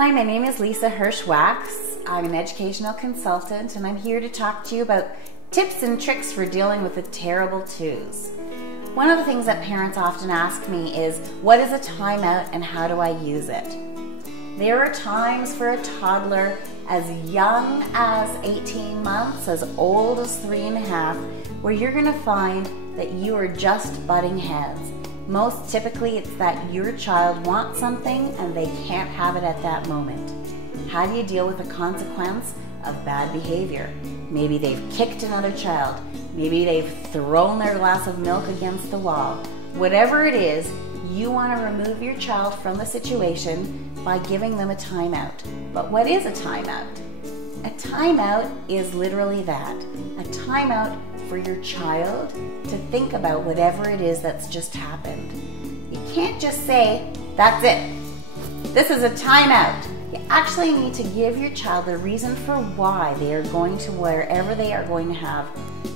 Hi, my name is Lisa Hirsh-Wax. I'm an educational consultant and I'm here to talk to you about tips and tricks for dealing with the terrible twos. One of the things that parents often ask me is, what is a timeout and how do I use it? There are times for a toddler as young as 18 months, as old as 3.5, where you're going to find that you are just butting heads. Most typically, it's that your child wants something and they can't have it at that moment. How do you deal with the consequence of bad behavior? Maybe they've kicked another child. Maybe they've thrown their glass of milk against the wall. Whatever it is, you want to remove your child from the situation by giving them a timeout. But what is a timeout? A timeout is literally that. A timeout for your child to think about whatever it is that's just happened. You can't just say, that's it. This is a timeout. You actually need to give your child the reason for why they are going to wherever they are going to have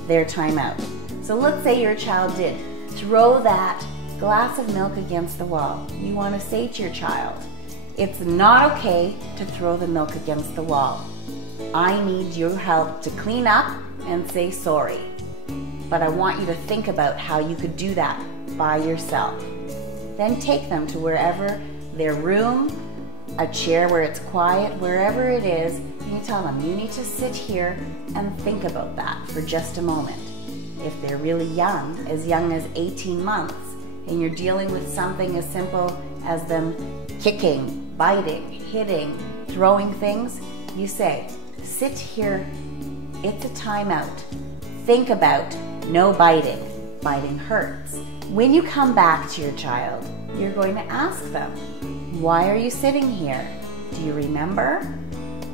their timeout. So let's say your child did throw that glass of milk against the wall. You want to say to your child, it's not okay to throw the milk against the wall. I need your help to clean up and say sorry. But I want you to think about how you could do that by yourself. Then take them to wherever their room, a chair where it's quiet, wherever it is, and you tell them, you need to sit here and think about that for just a moment. If they're really young as 18 months, and you're dealing with something as simple as them kicking, biting, hitting, throwing things, you say, sit here, it's a timeout. Think about no biting. Biting hurts. When you come back to your child, you're going to ask them, why are you sitting here? Do you remember?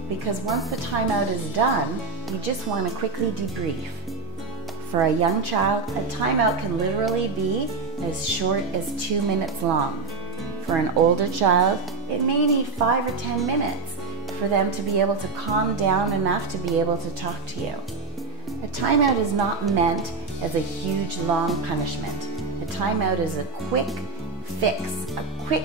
Because once the timeout is done, you just want to quickly debrief. For a young child, a timeout can literally be as short as 2 minutes long. For an older child, it may need 5 or 10 minutes for them to be able to calm down enough to be able to talk to you. A timeout is not meant as a huge, long punishment. A timeout is a quick fix, a quick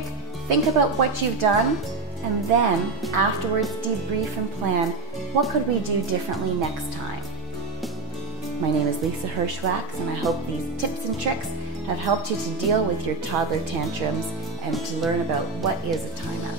think about what you've done, and then afterwards debrief and plan, what could we do differently next time? My name is Lisa Hirsh-Wax, and I hope these tips and tricks have helped you to deal with your toddler tantrums and to learn about what is a timeout.